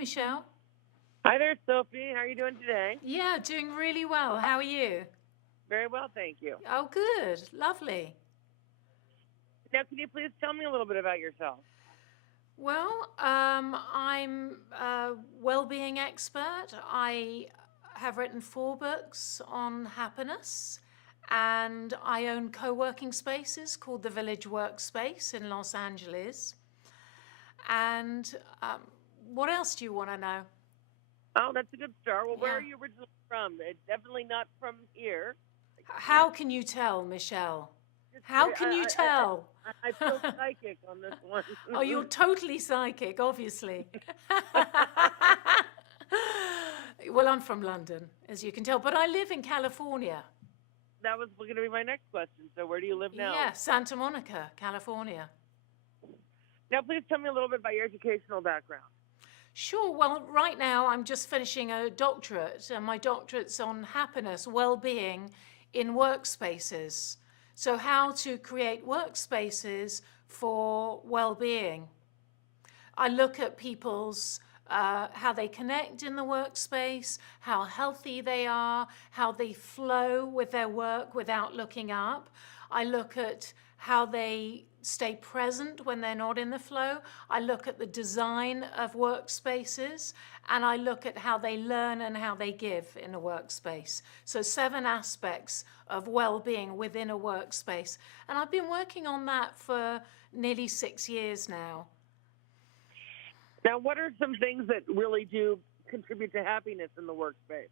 Michelle. Hi there, Sophie. How are you doing today? Yeah, doing really well. How are you? Very well, thank you. Oh, good. Lovely. Now, can you please tell me a little bit about yourself? Well, I'm a well-being expert. I have written 4 books on happiness, and I own co-working spaces called the Village Workspace in Los Angeles. And what else do you want to know? Oh, that's a good start. Well, where Yeah. are you originally from? It's definitely not from here. How can you tell, Michelle? Just, How can you tell? I feel psychic on this one. Oh, you're totally psychic, obviously. Well, I'm from London, as you can tell, but I live in California. That was going to be my next question. So, where do you live now? Yeah, Santa Monica, California. Now, please tell me a little bit about your educational background. Sure. Well, right now I'm just finishing a doctorate, and my doctorate's on happiness, well-being in workspaces. So how to create workspaces for well-being. I look at people's how they connect in the workspace, how healthy they are, how they flow with their work without looking up. I look at how they stay present when they're not in the flow. I look at the design of workspaces, and I look at how they learn and how they give in a workspace. So 7 aspects of well-being within a workspace. And I've been working on that for nearly 6 years now. Now, what are some things that really do contribute to happiness in the workspace?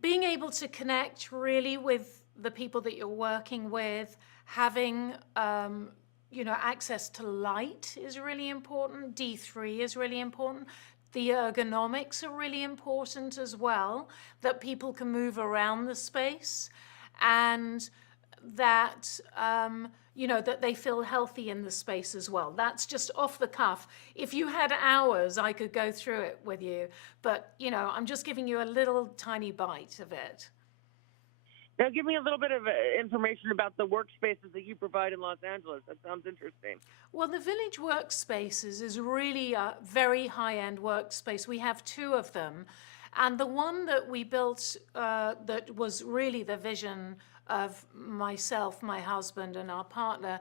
Being able to connect really with the people that you're working with, having access to light is really important. D3 is really important. The ergonomics are really important as well, that people can move around the space, and that that they feel healthy in the space as well. That's just off the cuff. If you had hours, I could go through it with you, but I'm just giving you a little tiny bite of it. Now, give me a little bit of information about the workspaces that you provide in Los Angeles. That sounds interesting. Well, the Village Workspaces is really a very high-end workspace. We have 2 of them. And the one that we built that was really the vision of myself, my husband, and our partner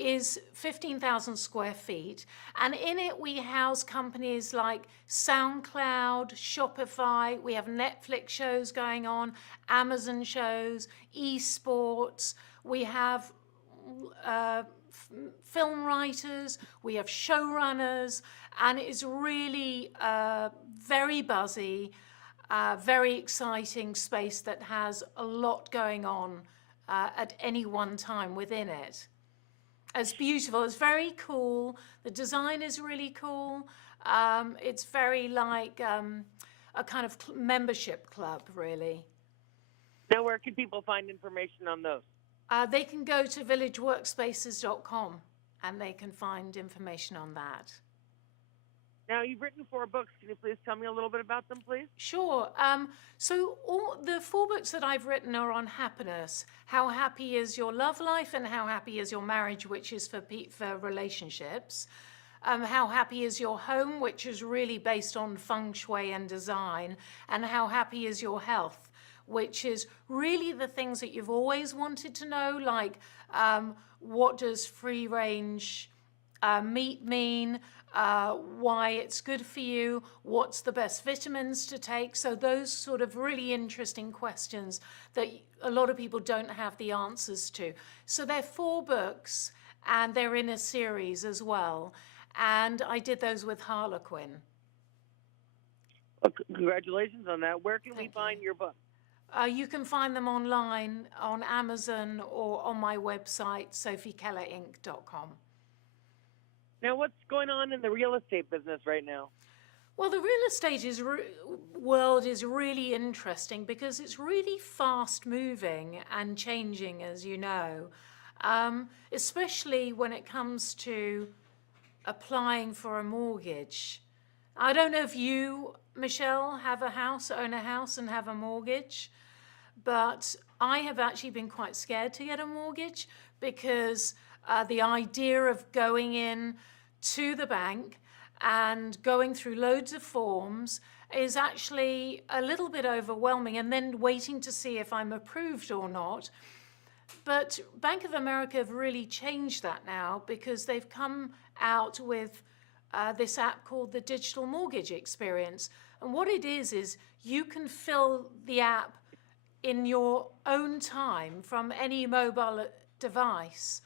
is 15,000 square feet. And in it, we house companies like SoundCloud, Shopify. We have Netflix shows going on, Amazon shows, esports. We have film writers. We have showrunners. And it's really very buzzy, very exciting space that has a lot going on at any one time within it. It's beautiful. It's very cool. The design is really cool. It's very like a kind of membership club, really. Now, where can people find information on those? They can go to villageworkspaces.com, and they can find information on that. Now, you've written 4 books. Can you please tell me a little bit about them, please? Sure. So all the 4 books that I've written are on happiness. How happy is your love life, and how happy is your marriage, which is for relationships. How happy is your home, which is really based on feng shui and design. And how happy is your health, which is really the things that you've always wanted to know, like what does free range meat mean? Why it's good for you, what's the best vitamins to take. So those sort of really interesting questions that a lot of people don't have the answers to. So they're 4 books, and they're in a series as well. And I did those with Harlequin. Well, congratulations on that. Where can we find your book? You can find them online on Amazon or on my website, sophiekellerinc.com. Now, what's going on in the real estate business right now? Well, the real estate world is really interesting because it's really fast moving and changing, as you know, especially when it comes to applying for a mortgage. I don't know if you, Michelle, have a house, own a house and have a mortgage, but I have actually been quite scared to get a mortgage because the idea of going in to the bank and going through loads of forms is actually a little bit overwhelming, and then waiting to see if I'm approved or not. But Bank of America have really changed that now, because they've come out with this app called the Digital Mortgage Experience. And what it is you can fill the app in your own time from any mobile device,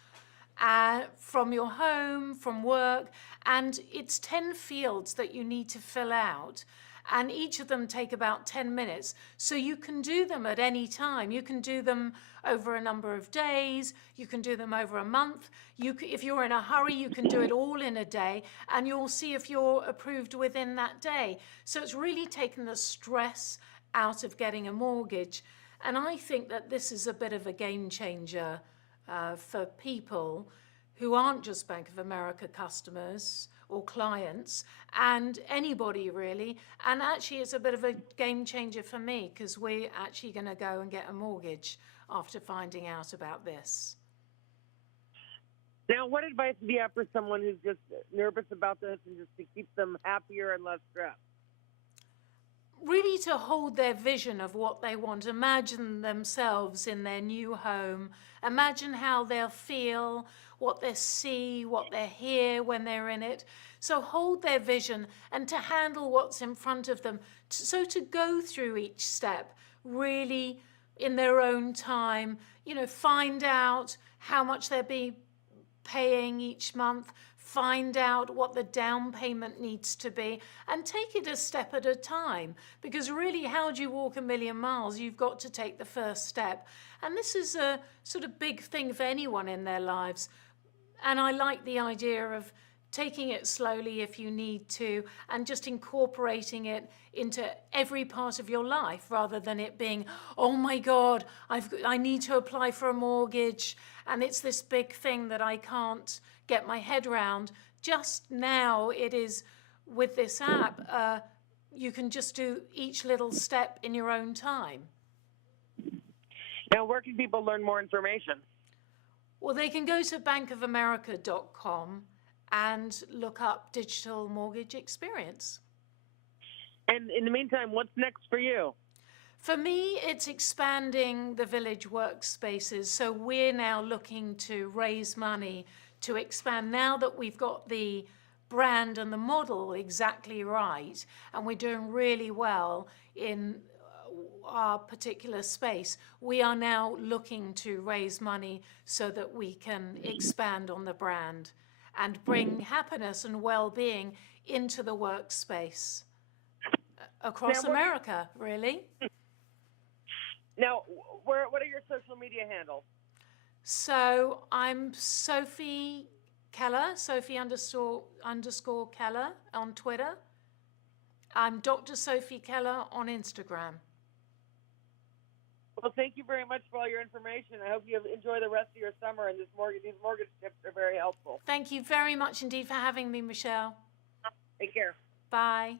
from your home, from work, and it's 10 fields that you need to fill out. And each of them take about 10 minutes. So you can do them at any time. You can do them over a number of days. You can do them over a month. If you're in a hurry, you can do it all in a day, and you'll see if you're approved within that day. So it's really taken the stress out of getting a mortgage. And I think that this is a bit of a game changer for people who aren't just Bank of America customers or clients, and anybody really. And actually it's a bit of a game changer for me, because we're actually going to go and get a mortgage after finding out about this. Now, what advice do you have for someone who's just nervous about this, and just to keep them happier and less stressed? Really to hold their vision of what they want. Imagine themselves in their new home. Imagine how they'll feel, what they see, what they hear when they're in it. So hold their vision, and to handle what's in front of them. So to go through each step really in their own time, find out how much they'll be paying each month, find out what the down payment needs to be, and take it a step at a time. Because really, how do you walk a million miles? You've got to take the first step. And this is a sort of big thing for anyone in their lives. And I like the idea of taking it slowly if you need to, and just incorporating it into every part of your life, rather than it being, oh my God, I need to apply for a mortgage, and it's this big thing that I can't get my head around. Just now it is, with this app, you can just do each little step in your own time. Now, where can people learn more information? Well, they can go to bankofamerica.com and look up Digital Mortgage Experience. And in the meantime, what's next for you? For me, it's expanding the Village Workspaces. So we're now looking to raise money to expand, now that we've got the brand and the model exactly right, and we're doing really well in our particular space. We are now looking to raise money so that we can expand on the brand and bring happiness and well-being into the workspace across America, really. Now, what are your social media handles? So I'm Sophie Keller, Sophie__ Keller on Twitter. I'm Dr. Sophie Keller on Instagram. Well, thank you very much for all your information. I hope you enjoy the rest of your summer, and these mortgage tips are very helpful. Thank you very much indeed for having me, Michelle. Take care. Bye.